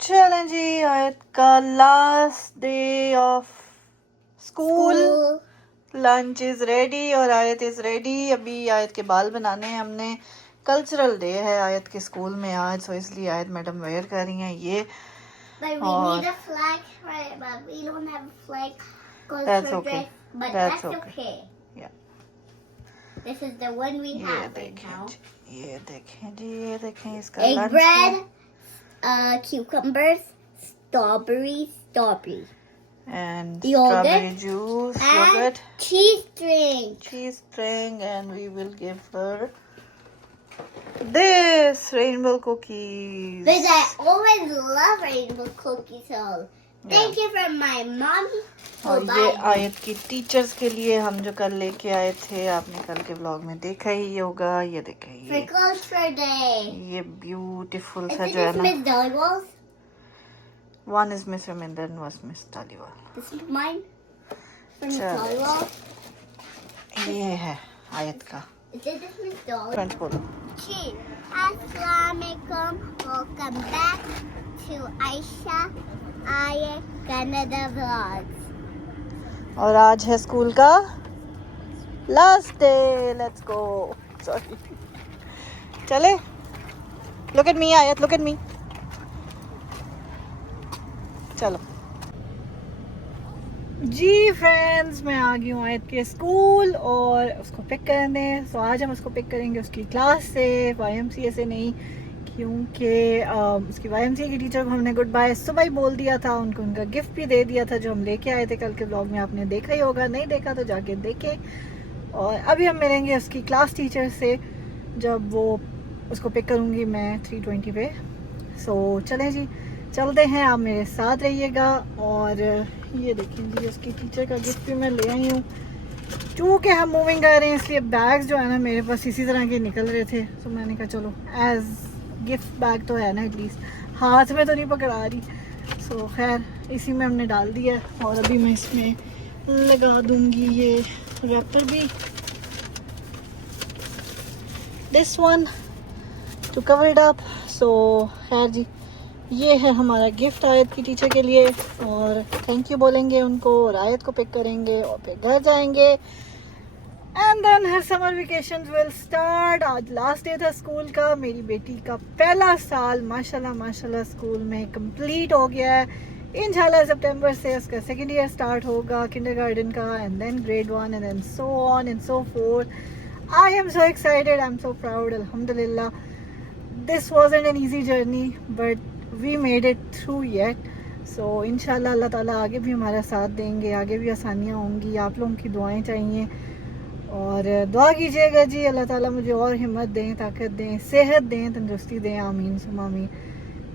चलें जी, आयत का last day of school. Lunch is ready और आयत इज रेडी। अभी आयत के बाल बनाने हैं हमने। कल्चरल डे है आयत के स्कूल में आज, सो इसलिए आयत मैडम वेयर कर रही हैं ये। But we need a flag for it, but we don't have a flag. That's okay. But That's that's okay. okay. Yeah. This is the one we ये have right देखें now. जी, ये देखें जी, ये देखें इसका Egg lunch bread, है। cucumbers, strawberries, And Yogurt strawberry juice, and yogurt, cheese drink. cheese string, and we will give her this rainbow cookies. Because I always love rainbow cookies, so thank you from my mommy. और ये आयत की teachers के लिए हम जो कल लेके आए थे, आपने कल के व्लॉग में देखा ही होगा। ये देखें For culture day. ये ब्यूटीफुल Is सा it जो है this ना। Miss Dollywall's? One is Miss Raminder and was Miss Taliwal. This is mine. From Miss Chalo. Dollywall. ये है आयत का Is it this Miss Dollywall? Front बोलो। Assalamualaikum. Welcome back to Aisha Ayat Canada Vlogs. और आज है school का last day. Let's go. Sorry, चले। लुक एट मी आयत, लुक एट मी। चलो जी फ्रेंड्स, मैं आ गई हूँ आयत के स्कूल और उसको पिक करने। सो आज हम उसको पिक करेंगे उसकी क्लास से, YMCA से नहीं, क्योंकि उसकी YMCA की टीचर को हमने गुड बाय सुबह ही बोल दिया था। उनको उनका गिफ्ट भी दे दिया था जो हम लेके आए थे कल के ब्लॉग में, आपने देखा ही होगा। नहीं देखा तो जाके देखें। और अभी हम मिलेंगे उसकी क्लास टीचर से जब वो उसको पिक करूँगी मैं 3:20 पे। सो चलें जी, चलते हैं, आप मेरे साथ रहिएगा। और ये देखें जी, उसकी टीचर का गिफ्ट भी मैं ले आई हूँ। चूँकि हम मूविंग कर रहे हैं इसलिए बैग्स जो है ना मेरे पास इसी तरह के निकल रहे थे, तो मैंने कहा चलो एज गिफ्ट बैग तो है ना, एटलीस्ट हाथ में तो नहीं पकड़ा रही। सो खैर इसी में हमने डाल दिया है और अभी मैं इसमें लगा दूंगी ये रैपर भी, this one to cover it up. So खैर जी, ये है हमारा गिफ्ट आयत की टीचर के लिए और थैंक यू बोलेंगे उनको और आयत को पिक करेंगे और फिर घर जाएंगे and then her summer vacation will start. आज लास्ट डे था स्कूल का। मेरी बेटी का पहला साल माशाल्लाह माशाल्लाह स्कूल में कंप्लीट हो गया है। इंशाल्लाह सितंबर से उसका सेकेंड ईयर स्टार्ट होगा किंडरगार्टन का, and then grade 1 and then so on and so forth. I am so excited, I am so proud. अल्हम्दुलिल्लाह, this wasn't an easy journey but we made it through yet. So इंशाल्लाह अल्लाह ताला आगे भी हमारा साथ देंगे, आगे भी आसानियाँ होंगी। आप लोगों की दुआएं चाहिए और दुआ कीजिएगा जी, अल्लाह ताला मुझे और हिम्मत दें, ताकत दें, सेहत दें, तंदुरुस्ती दें, आमीन सुम्मा आमीन,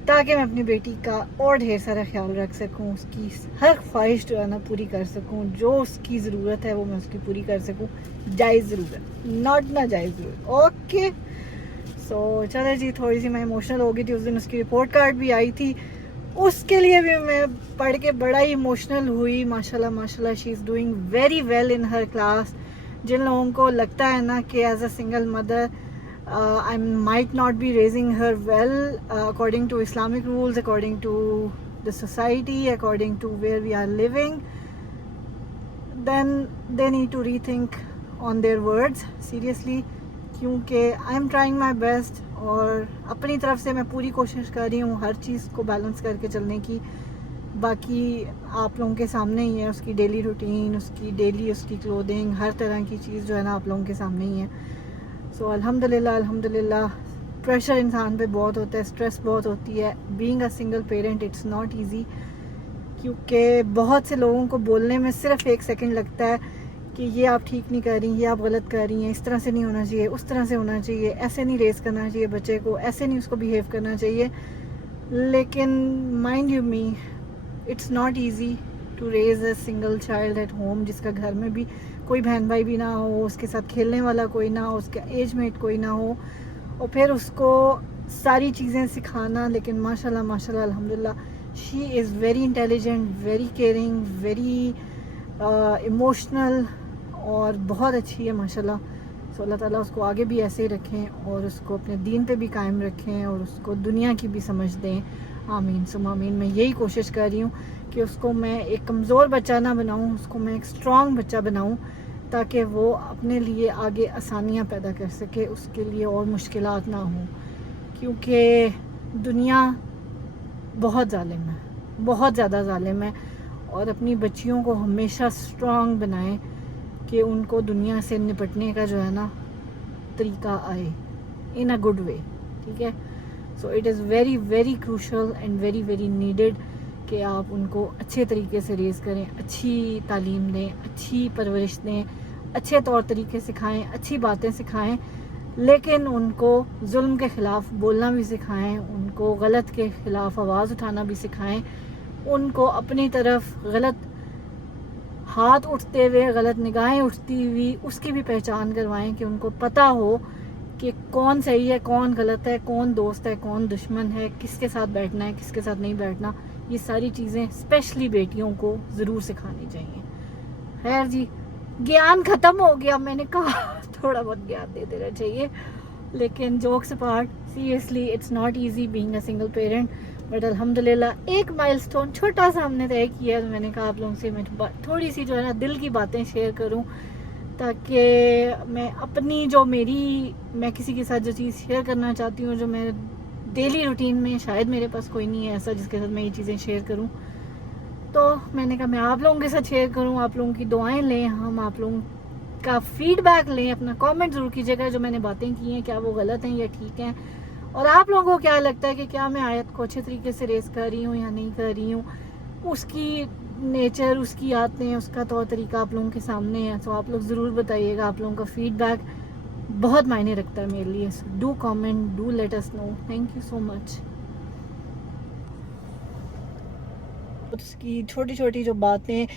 ताकि मैं अपनी बेटी का और ढेर सारा ख्याल रख सकूं, उसकी हर ख्वाहिश जो है ना पूरी कर सकूं, जो उसकी ज़रूरत है वो मैं उसकी पूरी कर सकूं। जायज़ ज़रूरत, नॉट ना जायज़ ज़रूरत। ओके सो चलो जी, थोड़ी सी मैं इमोशनल हो गई थी उस दिन। उसकी रिपोर्ट कार्ड भी आई थी, उसके लिए भी मैं पढ़ के बड़ा ही इमोशनल हुई। माशाल्लाह माशाल्लाह, she is doing very well in her class. जिन लोगों को लगता है ना कि as a single mother I might not be raising her well according to Islamic rules, according to the society, according to where we are living, then they need to rethink on their words seriously. क्योंकि I am trying my best और अपनी तरफ से मैं पूरी कोशिश कर रही हूँ हर चीज़ को बैलेंस करके चलने की। बाकी आप लोगों के सामने ही है उसकी डेली रूटीन, उसकी डेली उसकी क्लोथिंग, हर तरह की चीज़ जो है ना आप लोगों के सामने ही है। सो अल्हम्दुलिल्लाह अल्हम्दुलिल्लाह, प्रेशर इंसान पे बहुत होता है, स्ट्रेस बहुत होती है। Being a single parent it's not easy, क्योंकि बहुत से लोगों को बोलने में सिर्फ 1 सेकंड लगता है कि ये आप ठीक नहीं कर रही, ये आप गलत कर रही हैं, इस तरह से नहीं होना चाहिए, उस तरह से होना चाहिए, ऐसे नहीं रेस करना चाहिए बच्चे को, ऐसे नहीं उसको बिहेव करना चाहिए। लेकिन mind you me, it's not easy to raise a single child at home, जिसका घर में भी कोई बहन भाई भी ना हो, उसके साथ खेलने वाला कोई ना हो, उसका एज मेट कोई ना हो, और फिर उसको सारी चीज़ें सिखाना। लेकिन माशाल्लाह माशाल्लाह अल्हम्दुलिल्लाह, she is very intelligent, very caring, very emotional और बहुत अच्छी है माशाल्लाह। सो अल्लाह ताला उसको आगे भी ऐसे ही रखें और उसको अपने दीन पे भी कायम रखें और उसको दुनिया की भी समझ दें। आमीन सुम आमीन। मैं यही कोशिश कर रही हूँ कि उसको मैं एक कमज़ोर बच्चा ना बनाऊँ, उसको मैं एक स्ट्रॉन्ग बच्चा बनाऊँ, ताकि वो अपने लिए आगे आसानियाँ पैदा कर सके, उसके लिए और मुश्किलात ना हों। क्योंकि दुनिया बहुत ज़ालिम है, बहुत ज़्यादा ज़ालिम है। और अपनी बच्चियों को हमेशा स्ट्रॉन्ग बनाएं कि उनको दुनिया से निपटने का जो है ना तरीका आए, इन अ गुड वे। ठीक है। So it is very very crucial and very very needed कि आप उनको अच्छे तरीके से रेज़ करें, अच्छी तालीम दें, अच्छी परवरिश दें, अच्छे तौर तरीके सिखाएं, अच्छी बातें सिखाएं, लेकिन उनको जुल्म के ख़िलाफ़ बोलना भी सिखाएं, उनको गलत के ख़िलाफ़ आवाज़ उठाना भी सिखाएं, उनको अपनी तरफ गलत हाथ उठते हुए, गलत निगाहें उठती हुई उसकी भी पहचान करवाएं कि उनको पता हो कि कौन सही है, कौन गलत है, कौन दोस्त है, कौन दुश्मन है, किसके साथ बैठना है, किसके साथ नहीं बैठना। ये सारी चीज़ें स्पेशली बेटियों को ज़रूर सिखानी चाहिए। खैर जी, ज्ञान ख़त्म हो गया, मैंने कहा थोड़ा बहुत ज्ञान दे देना चाहिए। लेकिन jokes apart, seriously it's not easy being a single parent, but अल्हम्दुलिल्लाह एक माइलस्टोन छोटा सा हमने तय किया। तो मैंने कहा आप लोगों से मैं थोड़ी सी जो है ना दिल की बातें शेयर करूं, ताकि मैं अपनी जो मैं किसी के साथ जो चीज़ शेयर करना चाहती हूँ, जो मैं डेली रूटीन में शायद मेरे पास कोई नहीं है ऐसा जिसके साथ मैं ये चीज़ें शेयर करूँ, तो मैंने कहा मैं आप लोगों के साथ शेयर करूँ। आप लोगों की दुआएं लें, हम आप लोगों का फीडबैक लें, अपना कमेंट ज़रूर कीजिएगा जो मैंने बातें की हैं क्या वो गलत हैं या ठीक हैं, और आप लोगों को क्या लगता है कि क्या मैं आयत को अच्छे तरीके से रेस कर रही हूँ या नहीं कर रही हूँ। उसकी नेचर, उसकी आदतें, उसका तौर तरीका आप लोगों के सामने है, तो आप लोग ज़रूर बताइएगा। आप लोगों का फीडबैक बहुत मायने रखता है मेरे लिए। Do comment, do let us know. Thank you so much. उसकी छोटी छोटी जो बातें,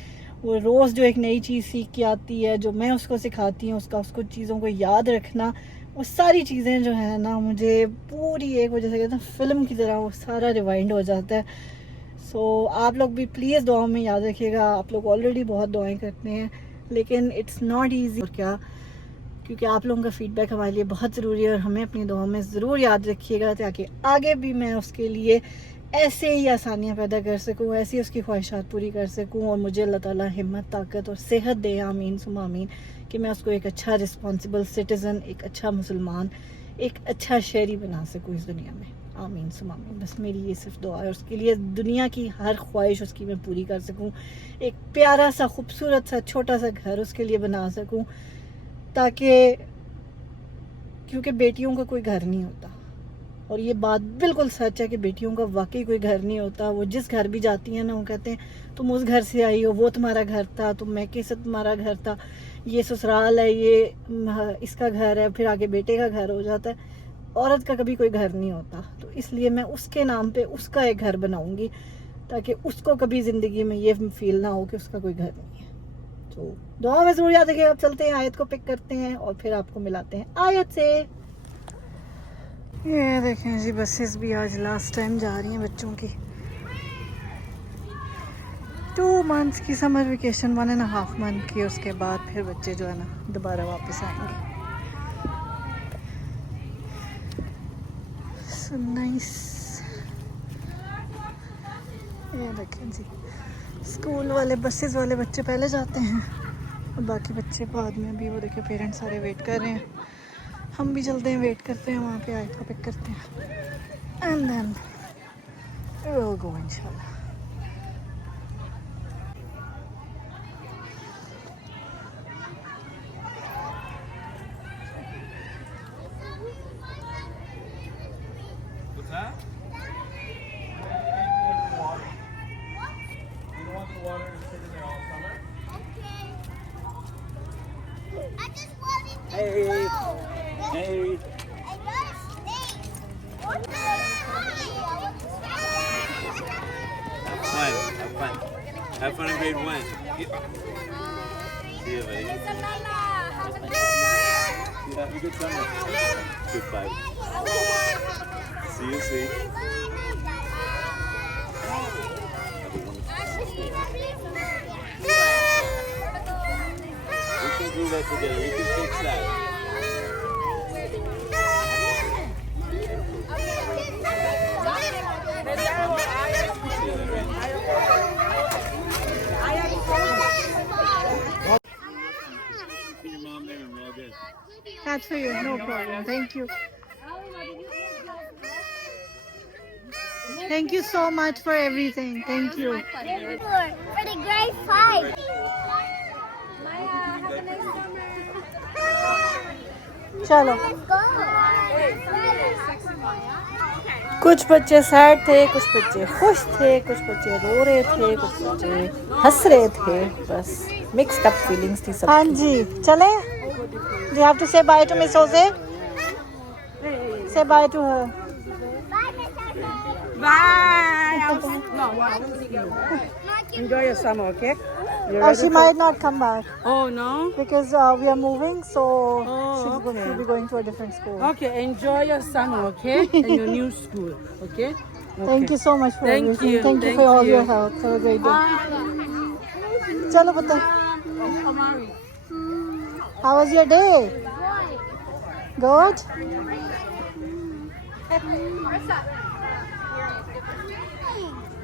वो रोज़ जो एक नई चीज़ सीख के आती है, जो मैं उसको सिखाती हूँ, उसको चीज़ों को याद रखना, वो सारी चीज़ें जो है ना मुझे पूरी एक वजह से कहते हैं फ़िल्म की तरह वो सारा रिवाइंड हो जाता है। सो आप लोग भी प्लीज़ दुआओं में याद रखिएगा। आप लोग ऑलरेडी बहुत दुआएं करते हैं, लेकिन इट्स नॉट ईजी। और क्या, क्योंकि आप लोगों का फीडबैक हमारे लिए बहुत ज़रूरी है और हमें अपनी दुआओं में ज़रूर याद रखिएगा, ताकि आगे भी मैं उसके लिए ऐसे ही आसानियाँ पैदा कर सकूँ, ऐसी ही उसकी ख्वाहिशात पूरी कर सकूँ, और मुझे अल्लाह ताला हिम्मत, ताकत और सेहत दे। आमीन सुम आमीन। कि मैं उसको एक अच्छा रिस्पॉन्सिबल सिटीज़न, एक अच्छा मुसलमान, एक अच्छा शहरी बना सकूँ इस दुनिया में। आमीन सुम आमीन। बस मेरी ये सिर्फ दुआ है, उसके लिए दुनिया की हर ख्वाहिश उसकी मैं पूरी कर सकूँ, एक प्यारा सा खूबसूरत सा छोटा सा घर उसके लिए बना सकूँ, ताकि, क्योंकि बेटियों का कोई घर नहीं होता, और ये बात बिल्कुल सच है कि बेटियों का वाकई कोई घर नहीं होता। वो जिस घर भी जाती हैं ना, वो कहते हैं तुम उस घर से आई हो, वो तुम्हारा घर था, तुम मैके से तुम्हारा घर था, ये ससुराल है, ये इसका घर है, फिर आगे बेटे का घर हो जाता है। औरत का कभी कोई घर नहीं होता। तो इसलिए मैं उसके नाम पे उसका एक घर बनाऊंगी, ताकि उसको कभी ज़िंदगी में ये फील ना हो कि उसका कोई घर नहीं है। तो दुआ में ज़रूर याद रखिएगा। अब चलते हैं, आयत को पिक करते हैं और फिर आपको मिलाते हैं आयत से। ये देखें जी, बसेस भी आज लास्ट टाइम जा रही हैं बच्चों की। 2 मंथ्स की समर वेकेशन, 1.5 मंथ की, उसके बाद फिर बच्चे जो है ना दोबारा वापस आएंगे। So nice. ये देखें जी, स्कूल वाले बसेस वाले बच्चे पहले जाते हैं और बाकी बच्चे बाद में। अभी वो देखे पेरेंट्स सारे वेट कर रहे हैं, हम भी चलते हैं, वेट करते हैं वहाँ पे, आयत को पिक करते हैं and then we will go इंशाल्लाह। Have fun in grade 1. See you, buddy. Have a good summer. Good fight. See you soon. We can do that together. We can fix that. See your mom there and we're all good. That's for you. No problem. Thank you. Thank you so much for everything. Thank you. For the grade 5. चलो Let's go. कुछ बच्चे sad थे, कुछ बच्चे खुश थे, कुछ बच्चे रो रहे थे, कुछ बच्चे हंस रहे थे. बस मिक्स्ड अप फीलिंग्स थी सब. हाँ जी, चले. You have to say bye to Miss Jose. Say bye to her. Enjoy your summer, okay? Oh, she might not come back Oh, no? because we are moving, so okay. she'll be going to a different school. Okay, enjoy your summer, okay? And your new school, okay? Thank you so much for Thank everything. you, Thank you thank for all you. your help. Have a great day. चलो बता. How was your day? Good.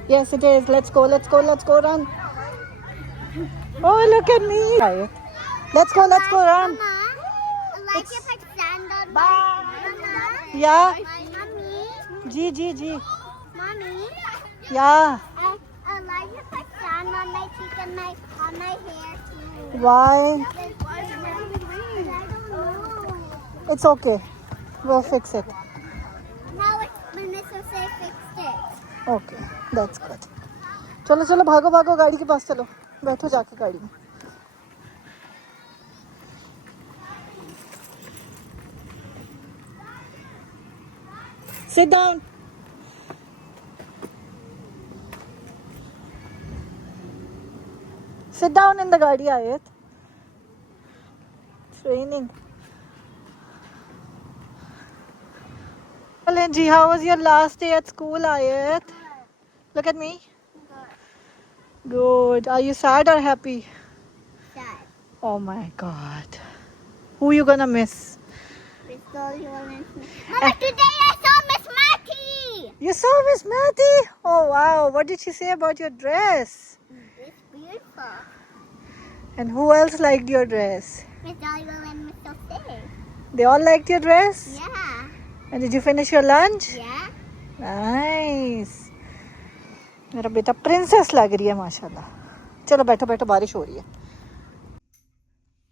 Yes, it is. Let's go. Let's go. Let's go. Run. Oh, look at me. Let's go. Let's go. Run. Like if I stand on Mama. Yeah. Mommy. Ji ji ji. Mommy. Yeah. I like if I stand on my cheek and on my hair too. Why? I don't know. It's okay. We'll fix it. Now it's Vanessa say fixed it. Okay. That's good. चलो चलो भागो भागो गाड़ी के पास चलो. बैठो जाके गाड़ी में. Sit down. Sit down in the गाड़ी आयत. It's raining. Well, Angie, how was your last day at school, Ayat? Look at me. Good. Are you sad or happy? Sad. Oh my God. Who you gonna miss? Mama, today I saw Miss Matty. You saw Miss Matty? Oh wow. What did she say about your dress? It's beautiful. And who else liked your dress? Miss Dollyville and Miss Sophie. They all liked your dress? Yeah. And did you finish your lunch? Yeah. Nice. मेरा बेटा princess लग रही है माशाल्लाह. चलो बैठो बैठो, बारिश हो रही है.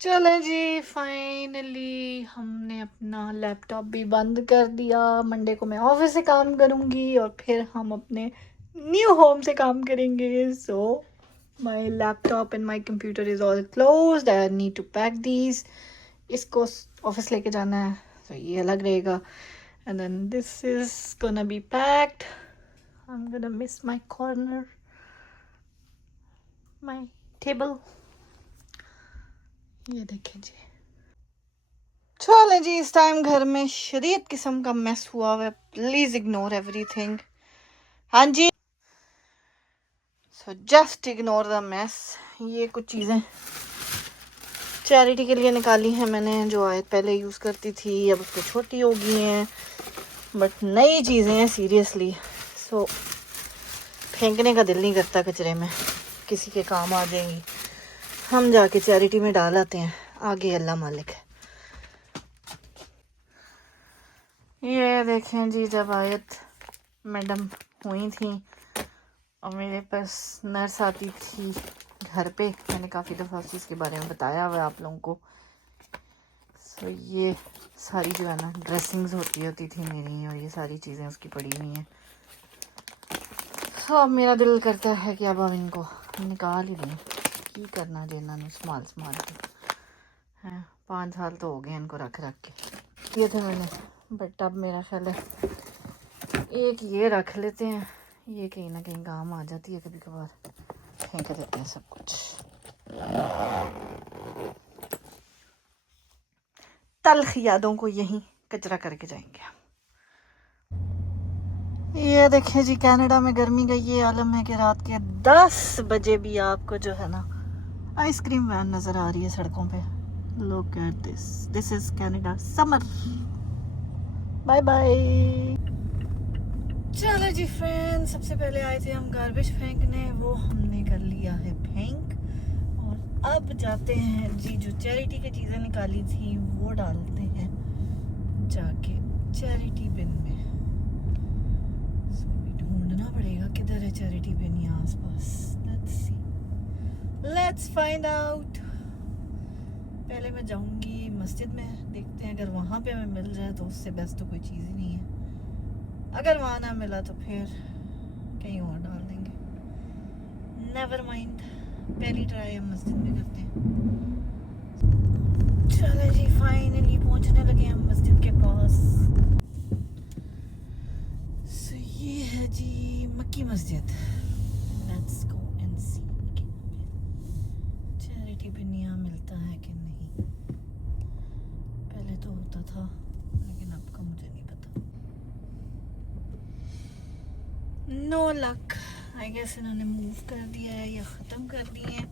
चलें जी, फाइनली हमने अपना लैपटॉप भी बंद कर दिया. मंडे को मैं ऑफिस से काम करूँगी और फिर हम अपने न्यू होम से काम करेंगे. So my laptop and my computer is all closed. I need to pack these. इसको ऑफिस लेके जाना है, तो ये अलग रहेगा. And then this is gonna be packed. I'm gonna miss my corner, my table. ये देखें जी. चलें जी, इस टाइम घर में शदीद किस्म का मैस हुआ हुआ है. Please ignore everything. हाँ जी. So just ignore the mess. ये कुछ चीज़ें चैरिटी के लिए निकाली हैं मैंने, जो आयत पहले यूज़ करती थी, अब उसको छोटी हो गई हैं. बट नई चीज़ें हैं सीरियसली. तो फेंकने का दिल नहीं करता कचरे में, किसी के काम आ जाएंगी. हम जाके चैरिटी में डाल आते हैं. आगे अल्लाह मालिक है. ये देखें जी, जब आयत मैडम हुई थी और मेरे पास नर्स आती थी घर पे, मैंने काफ़ी दफ़ा उस चीज़ के बारे में बताया हुआ है आप लोगों को. तो ये सारी जो है ना ड्रेसिंग्स होती थी मेरी, और ये सारी चीज़ें उसकी पड़ी हुई हैं. अब मेरा दिल करता है कि अब हम इनको निकाल ही दें. की करना जे इन्होंने संभाल के हैं. 5 साल तो हो गए इनको रख के. ये थे मैंने, बट अब मेरा ख्याल है एक ये रख लेते हैं. ये कहीं ना कहीं काम आ जाती है कभी कभार. फेंक देते हैं सब कुछ. तल्ख यादों को यहीं कचरा करके जाएंगे. ये देखें जी, कनाडा में गर्मी का ये आलम है कि रात के 10 बजे भी आपको जो है ना आइसक्रीम वैन नज़र आ रही है सड़कों पे. Look at this. This is Canada summer. Bye bye. चलो जी फ्रेंड्स, सबसे से पहले आए थे हम गार्बेज फेंकने, वो हमने कर लिया है फेंक। और अब जाते हैं जी, जो चैरिटी की चीज़ें निकाली थी वो डालते हैं जाके चैरिटी बिन में। So, अभी ढूंढना पड़ेगा किधर है चैरिटी बिन यहाँ आसपास। Let's find out. पहले मैं जाऊंगी मस्जिद में, देखते हैं अगर वहाँ पे हमें मिल जाए तो उससे बेस्ट तो कोई चीज़ ही नहीं है। अगर वहाँ ना मिला तो फिर कहीं और डाल देंगे। नेवर माइंड, पहली ट्राई हम मस्जिद में करते हैं। चलो जी, फाइनली पहुँचने लगे हम मस्जिद के पास। So, ये है जी Makki Masjid. Let's go and see charity bin यहाँ मिलता है कि नहीं। पहले तो होता था लेकिन अब का मुझे नहीं पता। नो लक, आई गेस इन्होंने मूव कर दिया है या ख़त्म कर दिए हैं।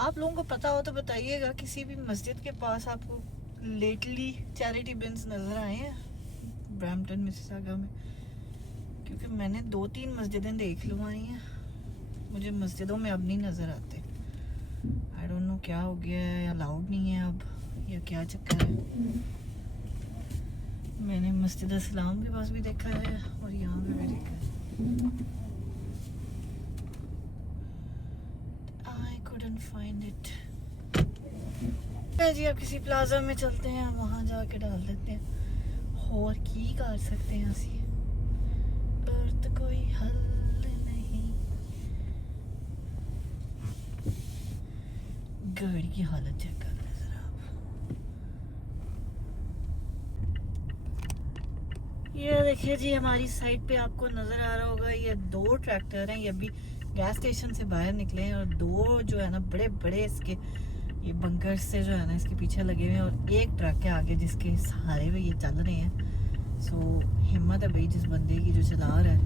आप लोगों को पता हो तो बताइएगा, किसी भी मस्जिद के पास आपको लेटली चैरिटी बिन्स नज़र आए हैं ब्रैम्पटन मिसिसागा में? क्योंकि मैंने 2-3 मस्जिदें देख लुआई हैं, मुझे मस्जिदों में अब नहीं नज़र आते। आई डोंट नो क्या हो गया है, या अलाउड नहीं है अब, या क्या चक्कर है। मैंने मस्जिद इस्लाम के पास भी देखा है और यहाँ पे भी देखा है। I couldn't find it. जी, अब किसी प्लाजा में चलते हैं, वहाँ जाके डाल देते हैं। और की कर सकते हैं असी, और तो कोई हल नहीं। गाड़ी की हालत चेक कर लें जरा आप। ये देखिए जी, हमारी साइड पे आपको नजर आ रहा होगा, ये 2 ट्रैक्टर हैं। ये भी गैस स्टेशन से बाहर निकले हैं और 2 जो है ना बड़े बड़े इसके ये बंकर से जो है ना इसके पीछे लगे हुए हैं, और एक ट्रक है आगे जिसके सहारे पे ये चल रहे हैं। सो हिम्मत है भाई जिस बंदे की जो चला रहा है,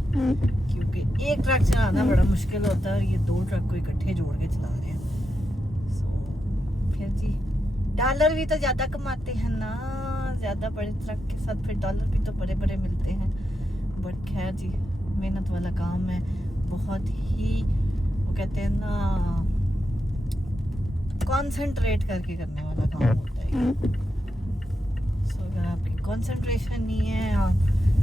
क्योंकि एक ट्रक चलाना बड़ा मुश्किल होता है और ये 2 ट्रक को इकट्ठे जोड़ के चला रहे हैं। सो फिर जी, डॉलर भी तो ज़्यादा कमाते हैं ना, ज़्यादा बड़े ट्रक के साथ फिर डॉलर भी तो बड़े बड़े मिलते हैं। बट खैर जी, मेहनत वाला काम है, बहुत ही वो कहते हैं ना कंसंट्रेट करके करने वाला काम होता है। सो अगर आपकी कंसंट्रेशन नहीं है, आप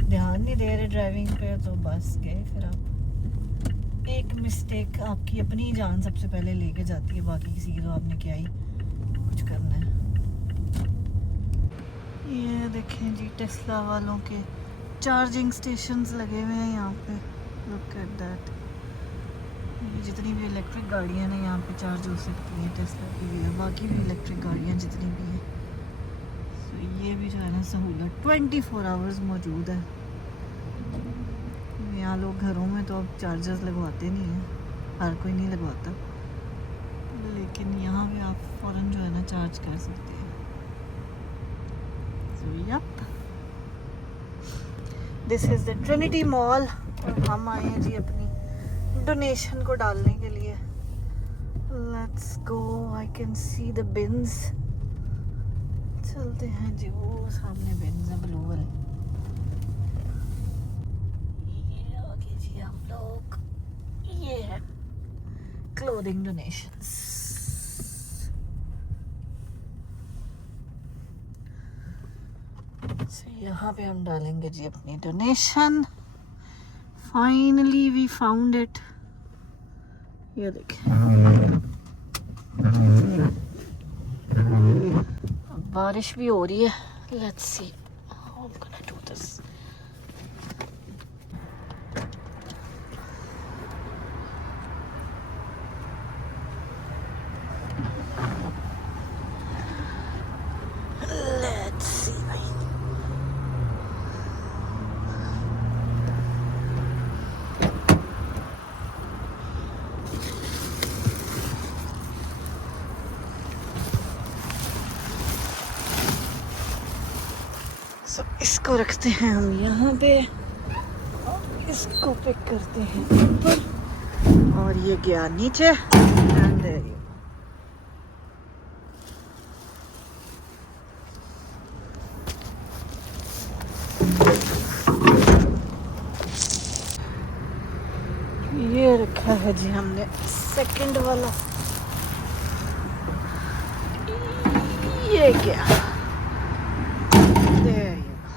ध्यान नहीं दे रहे ड्राइविंग पे, तो बस गए फिर आप। एक मिस्टेक आपकी अपनी जान सबसे पहले लेके जाती है, बाकी किसी की तो आपने क्या ही कुछ करना है। ये देखें जी, टेस्ला वालों के चार्जिंग स्टेशंस लगे हुए हैं यहाँ पे। Look at that. ये जितनी भी इलेक्ट्रिक गाड़ियाँ हैं यहाँ पे चार्ज हो सकती हैं, टेस्ला की भी है, बाकी भी इलेक्ट्रिक गाड़ियाँ जितनी भी हैं। तो ये भी जो है ना सहूलत 24 आवर्स मौजूद है। यहाँ लोग घरों में तो अब चार्जर्स लगवाते नहीं हैं, हर कोई नहीं लगवाता, लेकिन यहाँ पे आप फ़ौरन जो है ना चार्ज कर सकते हैं। So, yep. This is the Trinity Mall और हम आए हैं जी अपनी डोनेशन को डालने के लिए। Let's go. I can see the bins. चलते हैं जी, वो सामने बिन्स है ब्लू वाले। ये आगे जी हम लोग, ये है क्लोथिंग डोनेशंस। यहाँ पे हम डालेंगे जी अपनी donation. Finally we found it. ये देखें, बारिश भी हो रही है। Let's see how I am gonna do this. Let's see. इसको रखते हैं हम यहाँ पे, और इसको पिक करते हैं ऊपर, और ये गया नीचे। ये रखा है जी हमने सेकंड वाला। ये क्या, there you go.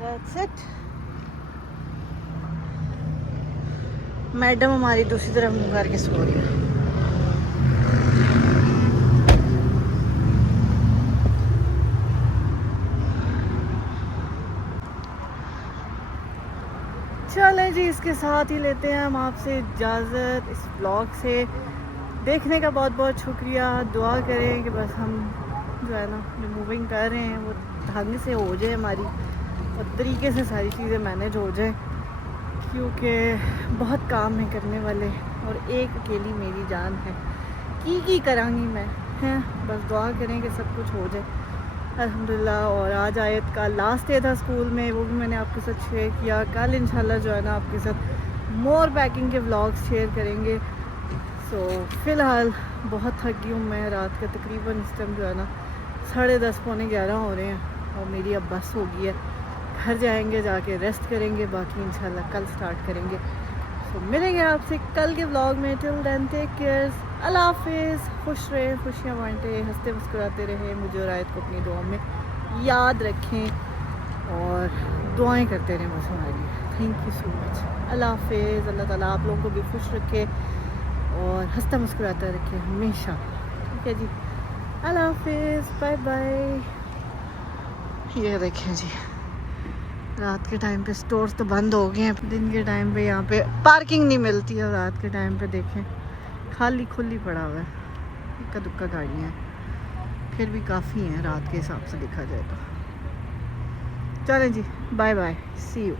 That's it. Madam हमारी दूसरी तरफ मुंह करके सो रही है। चलें जी, इसके साथ ही लेते हैं हम आपसे इजाज़त इस ब्लॉग से। देखने का बहुत बहुत शुक्रिया। दुआ करें कि बस हम जो है ना जो मूविंग कर रहे हैं वो ढंग से हो जाए हमारी, और तरीके से सारी चीज़ें मैनेज हो जाए, क्योंकि बहुत काम है करने वाले और एक अकेली मेरी जान है की करांगी मैं, हैं। बस दुआ करें कि सब कुछ हो जाए अल्हम्दुलिल्लाह। और आज आयत का लास्ट डे था स्कूल में, वो भी मैंने आपके साथ शेयर किया। कल इंशाल्लाह जो है ना आपके साथ मोर पैकिंग के व्लॉग्स शेयर करेंगे। सो फ़िलहाल बहुत थक गई हूँ मैं। रात का तकरीबन इस टाइम जो है ना 10:30 पौने 11 हो रहे हैं और मेरी अब बस हो गई है। घर जाएंगे, जाके रेस्ट करेंगे, बाकी इंशाल्लाह कल स्टार्ट करेंगे। सो मिलेंगे आपसे कल के व्लॉग में। टिल देन टेक केयर, अल्लाह हाफिज़। खुश रहें, खुशियाँ बांटें, हंसते मुस्कुराते रहें। मुझे और आयत को अपनी दुआ में याद रखें और दुआएं करते रहें बस हमारी। Thank you so much. Allah हाफिज़। अल्लाह ताला आप लोगों को भी खुश रखे और हंसता मुस्कुराता रखे हमेशा। ठीक है जी, अल्लाह हाफिज़, बाय बाय। ये देखें जी, रात के टाइम पे स्टोर्स तो बंद हो गए हैं। दिन के टाइम पे यहाँ पे पार्किंग नहीं मिलती है, और रात के टाइम पे देखें खाली खुली पड़ा हुआ है, इक्का दुक्का गाड़ियाँ हैं। फिर भी काफ़ी हैं रात के हिसाब से देखा जाए तो। चलें जी, बाय बाय, सी यू।